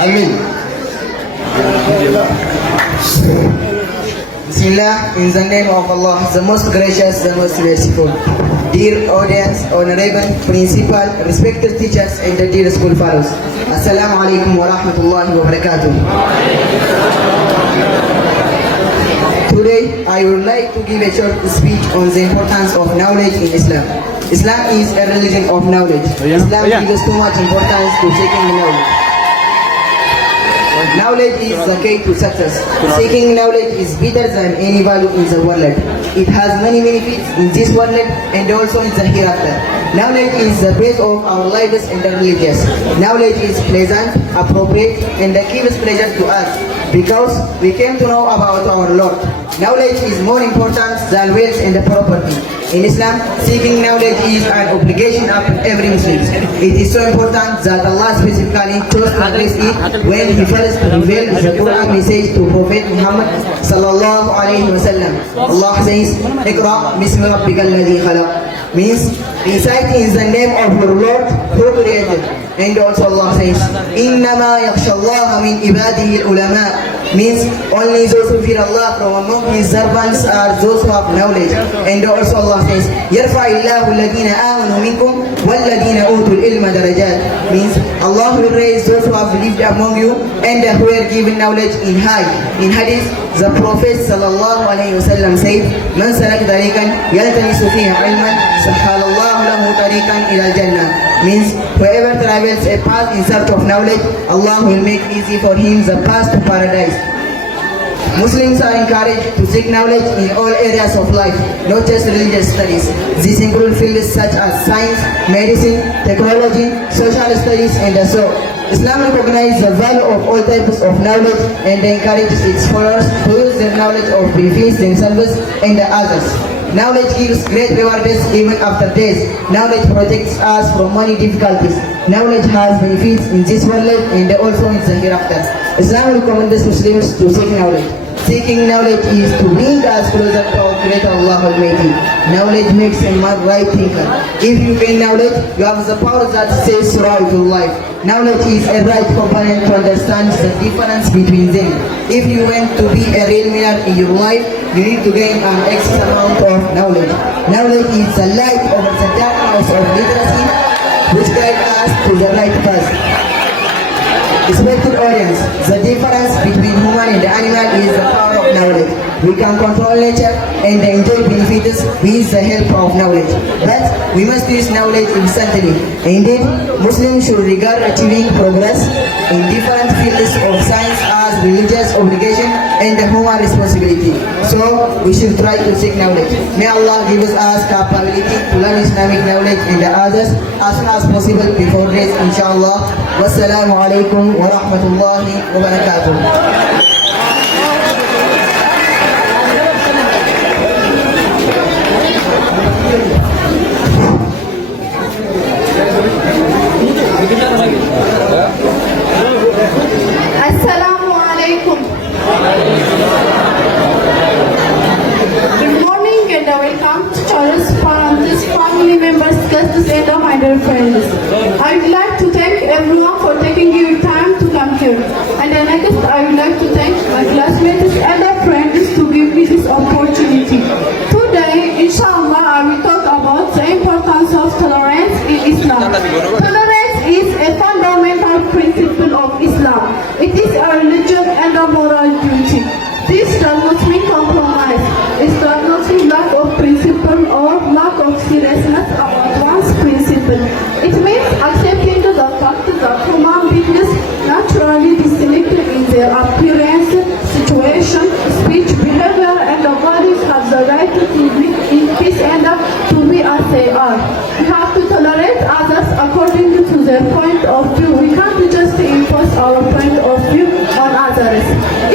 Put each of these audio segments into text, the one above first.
Amin. Bismillah, in the name of Allah, the most gracious, the most merciful. Dear audience, honorable principal, respected teachers, and the dear school fellows. Assalamu alaikum wa rahmatullahi wa barakatuh. Today, I would like to give a short speech on the importance of knowledge in Islam. Islam is a religion of knowledge. Islam gives too much importance to seeking knowledge. Knowledge is the key to success. Seeking knowledge is better than any value in the world. It has many benefits in this world and also in the hereafter. Knowledge is the base of our lives and religious. Knowledge is pleasant, appropriate, and gives pleasure to us because we came to know about our Lord. Knowledge is more important than wealth and property. In Islam, seeking knowledge is an obligation of every Muslim. It is so important that Allah specifically chose to address it when He first revealed the Quran message to Prophet Muhammad sallallahu alaihi wasallam. Allah says, "Iqra bismi rabbikal ladhi khalaq," means recite in the name of your Lord who created. And also Allah says, "Innama yakhsha Allah min ibadihi al-ulama," means only those who fear Allah from among His servants are those who have knowledge. And also Allah says, "Yarfa illahu alladhina amanu minkum walladhina utul ilma darajat," means Allah will raise those who have believed among you and who are given knowledge in high. In Hadith, the Prophet sallallahu alaihi wasallam said, "Man salaka tariqan yaltamisu fihi ilman, sahhalallahu lahu tariqan ila al-jannah," means whoever travels a path in search of knowledge, Allah will make easy for him the path to paradise. Muslims are encouraged to seek knowledge in all areas of life, not just religious studies. These include fields such as science, medicine, technology, social studies, and so on. Islam recognizes the value of all types of knowledge and encourages its followers to use their knowledge of benefits themselves and others. Knowledge gives great rewards even after death. Knowledge protects us from many difficulties. Knowledge has benefits in this world and also in the hereafter. Islam recommends Muslims to seek knowledge. Seeking knowledge is to bring us closer to our Creator Allah Almighty. Knowledge makes a man right thinker. If you gain knowledge, you have the power that says throughout your life. Knowledge is a right component to understand the difference between them. If you want to be a real winner in your life, you need to gain an excess amount of knowledge. Knowledge is the light over the darkness of literacy, which guides us to the right path. Respected audience, the difference between human and animal is the power of knowledge. We can control nature and enjoy benefits with the help of knowledge. But we must use knowledge efficiently. Indeed, Muslims should regard achieving progress in different fields of science as religious obligation and a human responsibility. So, we should try to seek knowledge. May Allah give us capability to learn Islamic knowledge and the others as soon as possible before death, inshallah. Wassalamu alaikum wa rahmatullahi wa barakatuh. Assalamu alaikum. Good morning and welcome to Chorus Parents, family members, guests and my dear friends. I would like to thank everyone for taking your time to come here. And next I would like to thank my classmates and their friends to give me this opportunity. Today, inshallah, I will talk about the importance of tolerance in Islam. Tolerance is a fundamental principle of Islam. It is a religion and a moral duty. This does not mean compromise. It does not mean lack of principle or lack of seriousness about one's principle. It means accepting the fact that human beings naturally distinct in their appearance, situation, speech, behavior, and the bodies have the right to live in peace and to be as they are. We have to tolerate others according to their point of view. We can't just impose our point of view on others.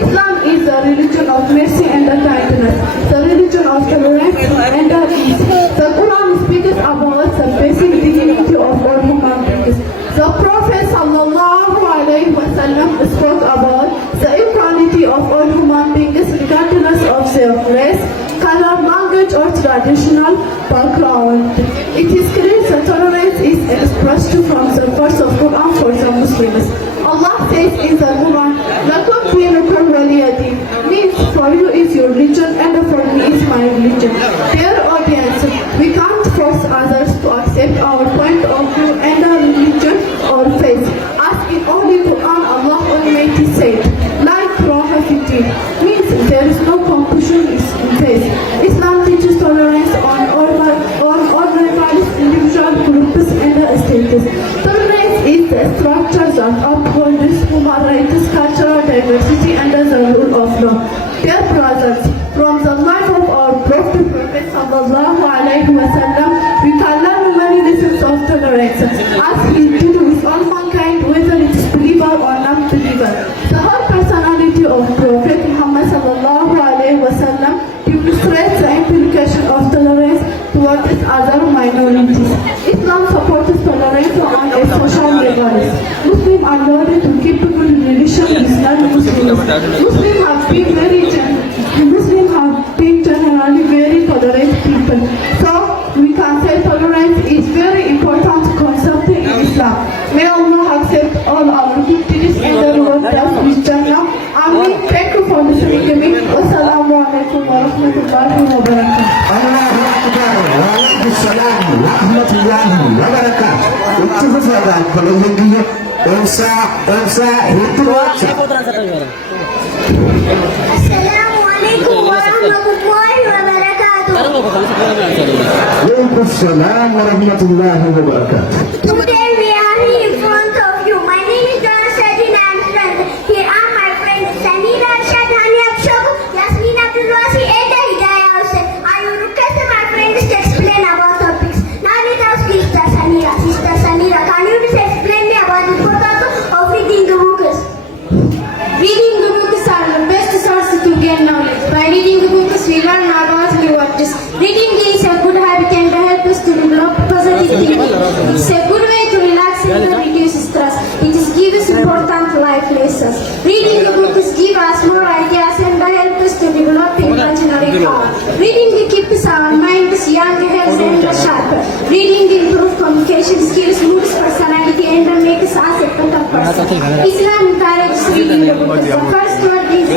Islam is the religion of mercy and kindness, the religion of tolerance and ease. The Quran speaks about the basic dignity of all human beings. The Prophet ﷺ spoke about the equality of all human beings regardless of their race, color, language or traditional background. It is clear that tolerance is expressed from the verse of Quran for the Muslims. Allah says in the Quran, "Lakum dinukum waliyadin," means for you is your religion and for me is my religion. Dear audience, we can't force others to accept our point of view and our religion or faith. Asking only Quran, Allah Almighty said, like ofiiti, means there is no compulsion in faith. Islam teaches tolerance on all various individual groups and status. Tolerance is the structure that upholds human rights, cultural diversity, and the rule of law. Dear brothers, from the life of our Prophet sallallahu alaihi wasallam, we can learn many lessons of tolerance, as he did with all mankind, whether it is believer or non-believer. The whole personality of Prophet Muhammad sallallahu alaihi wasallam demonstrates the implication of tolerance towards other minorities. Islam supports tolerance on a social level. Muslims are allowed to keep good relations with non-Muslims. Muslims have been generally very tolerant people. So we can say tolerance is very important concept in Islam. May Allah accept all our good deeds and reward us with Jannah. Amin. Thank you for listening to me. Wassalamu alaikum wa rahmatullahi wa barakatuh. Allahu Akbar. Waalaikumsalam warahmatullahi wabarakatuh. Utufadan kalau begitu bangsa itu aja. Assalamualaikum warahmatullahi wabarakatuh. Waalaikumsalam warahmatullahi wabarakatuh. Today we are here in front of you. My name is Donna Sajina and friends. Here are my friends Sanina, Shadhani Abshabu, Yasmin Abdulwasi, and Hidayah Hussain. I will request my friends to explain about topics. Now let us Sister Sanira. Sister Sanira, can you please explain me about the importance of reading the books? Reading the books are the best source to gain knowledge. By reading the books, we learn about new words. Reading is a good habit and help us to develop positive thinking. It's a good way to relax and reduce stress. It gives important life lessons. Reading the books gives us more ideas and help us to develop imaginary power. Reading keeps our minds young, healthy, and sharp. Reading improves communication skills, moves personality, and makes us a better person. Islam encourages reading the books. The first word is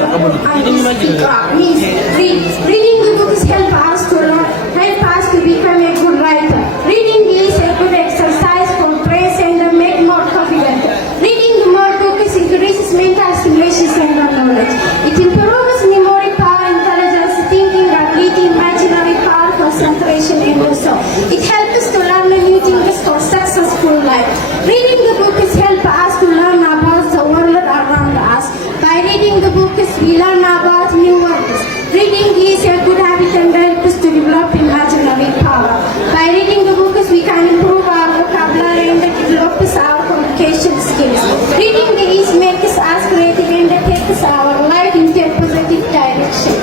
means read. Reading the books help us to learn, help us to become a good writer. Reading is a good exercise for praise and make more confident. Reading more books increases mental stimulation and knowledge. It improves memory power, intelligence, thinking, ability, imaginary power, concentration, and also it helps us to learn new things for successful life. Reading the books help us to learn about the world around us. By reading the books, we learn about new words. Reading is a good habit and helps us to develop imaginary power. By reading the books, we can improve our vocabulary and develop our communication skills. Reading is makes us creative and takes our life into a positive direction.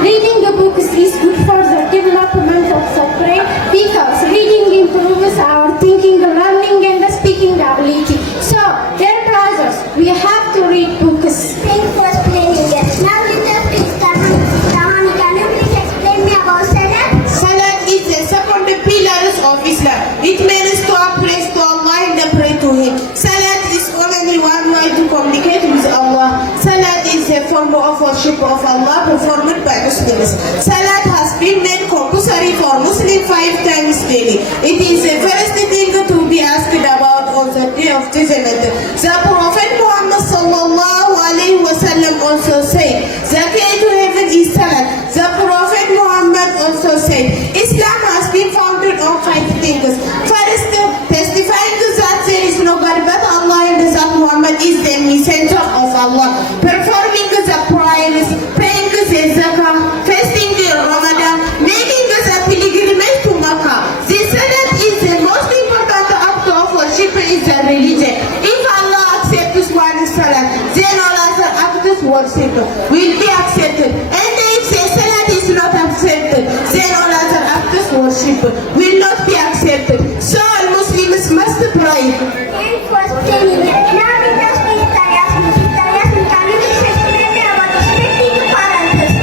Reading the books is good for the development of the brain because reading improves our thinking, learning, and speaking ability. So, dear brothers, we have to read books. Thank you for explaining it. Now let us please Tahani, can you please explain me about Salat? Salat is the second pillar of Islam. It means to praise to Allah and pray to Him. Salat is only one way to communicate with Allah. Salat is a form of worship of Allah performed by Muslims. Salat has been made compulsory for Muslims 5 times daily. It is the first thing to be asked about on the day of judgment. The Prophet Muhammad sallallahu alaihi wasallam also said, "The key to heaven is Salat." The Prophet Muhammad also said, Islam has been founded on 5 things. First, testifying that there is no God but Allah and that Muhammad is the messenger of Allah. Performing the prayers, paying the zakah, fasting the Ramadan, making the pilgrimage to Makkah. This Salat is the most important act of worship in the religion. If Allah accepts one Salat, then all other acts worship will be accepted. And if the Salat is not accepted, then all other acts worship will not be accepted. So all Muslims must pray. Thank you for explaining it. Now let us please Yasmin. Sister Yasmin, can you please explain me about respecting parents?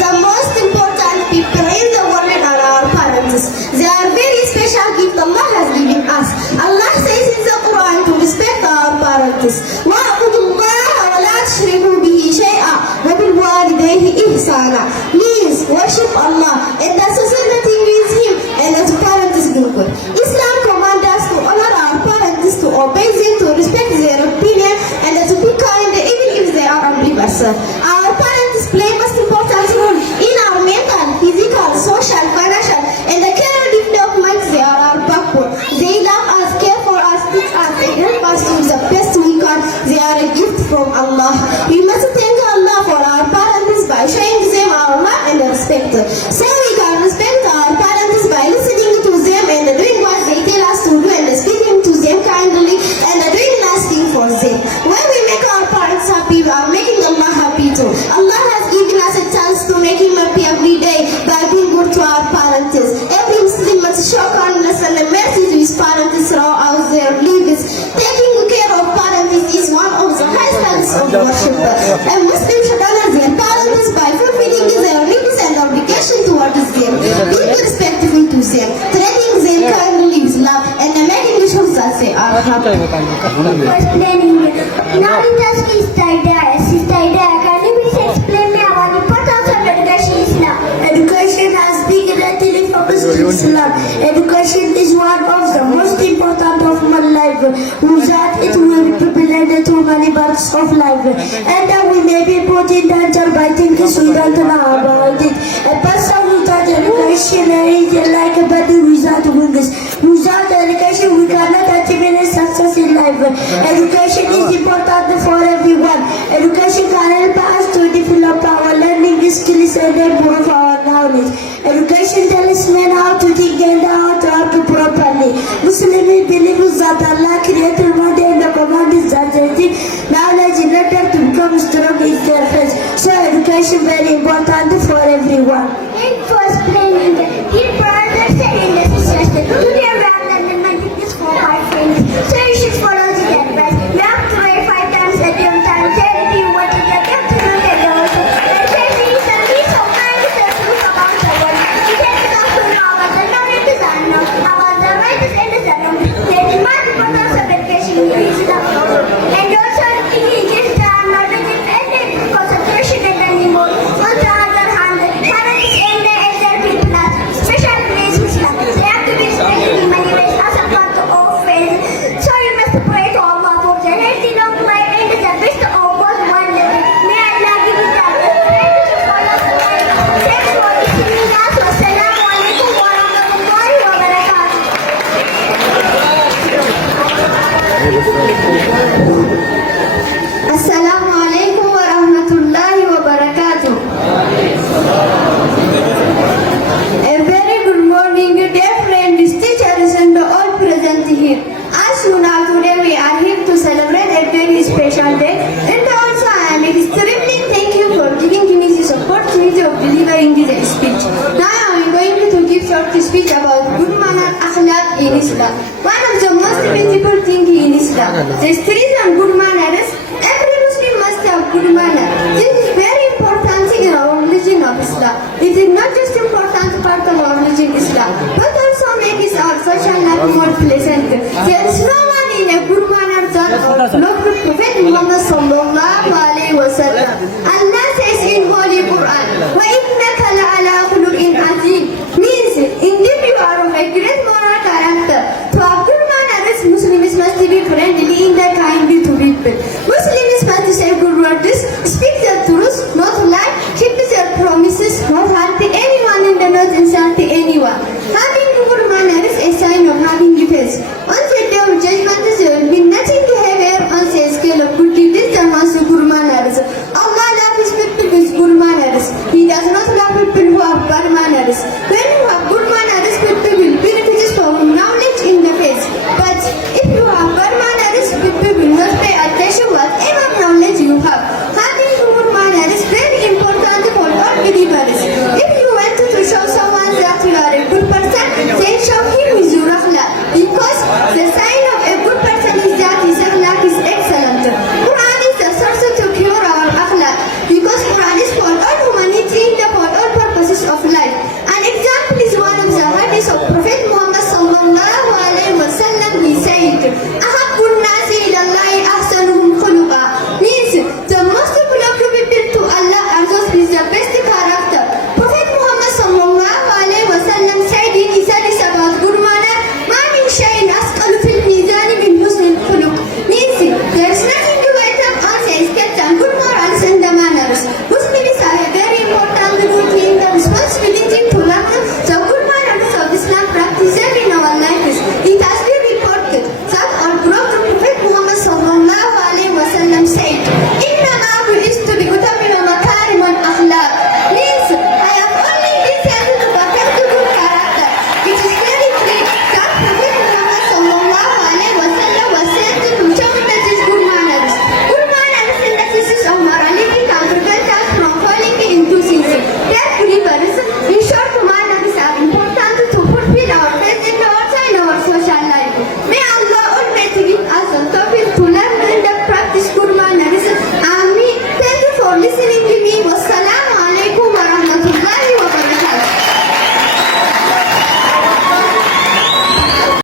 The most important people in the world are our parents. They are very special gift Allah has given us. Allah says in the Quran to respect our parents. وبالوالدين إحسانا means worship Allah and associate nothing with Him and as parents do good. Islam commands us to honor our parents, to obey them, to respect their opinion, and to be kind even if they are unbelievers. Our parents play most important role in our mental, physical, social, financial, and the career development. They are our backbone. They love us, care for us, teach us, and help us to do the best we can. They are a gift from Allah. We must thank Allah for our parents by showing them our love and respect. So we can respect our parents by listening to them and doing what they tell us to do and speaking to them kindly and doing nice things for them. When we make our parents happy, we are making Allah happy too. Allah has given us a chance to make Him happy every day by being good to our parents. Every Muslim must show kindness and mercy to his parents throughout their lives. Taking care of parents is one of the highest standards of worship. A Muslim should honor their parents by fulfilling their needs and obligation towards them, being respectful to them, treating them kindly with love, and making sure that they are happy. Now let us see Sister Hidayah. Sister Hidayah, can you please explain me about the importance of education in Islam? Education has been greatly focused in Islam. Education is one of the most important of human life. Without it, we will be prepared to many parts of life. And we may be put in danger by things we don't know about it. A person without education is like a bird without wings. Without education, we cannot achieve any success in life. Education is important for everyone. Education can help us to develop our learning skills and improve our knowledge. Education tells men how to think and how to act properly. Muslims believe that Allah created man and commanded that they think knowledge in order to become strong is their faith. So education is very important for everyone. Thank you for explaining that. Dear brothers and sisters, today we are learning many things for our friends. So you should follow the advice. We have to pray 5 times a day on time. Say anything you want to get up to know that also. And say the least of kindness and truth about the world. You can come to know about the knowledge is unknown, about the rights and the unknown. There is much importance of education in Islam. And also thinking is the knowledge and concentration and anymore. On the other hand, parents and the elder people are special place in Islam. They have to be respected in many ways as a part of faith. So you must pray to Allah for the healthy long life and the best of both one living. May Allah give you that. Thank you for your time. Thanks for listening us. Wassalamu alaikum wa rahmatullahi wa barakatuh. Assalamu alaikum wa rahmatullahi wa barakatuh. A very good morning, dear friends, teachers, and all present here. As you know, today we are here to celebrate a very special day, and also I am extremely thankful for giving me this opportunity of delivering this speech. Now I am going to give short speech about good manner akhlaq in Islam. One of the most beautiful things in Islam. The street and good manners. Every Muslim must have good manner. This is very important in our religion of Islam. It is not just important part of our religion Islam, but also makes our social life more pleasant. There is no one in a good manner than our Prophet Muhammad sallallahu alaihi wasallam.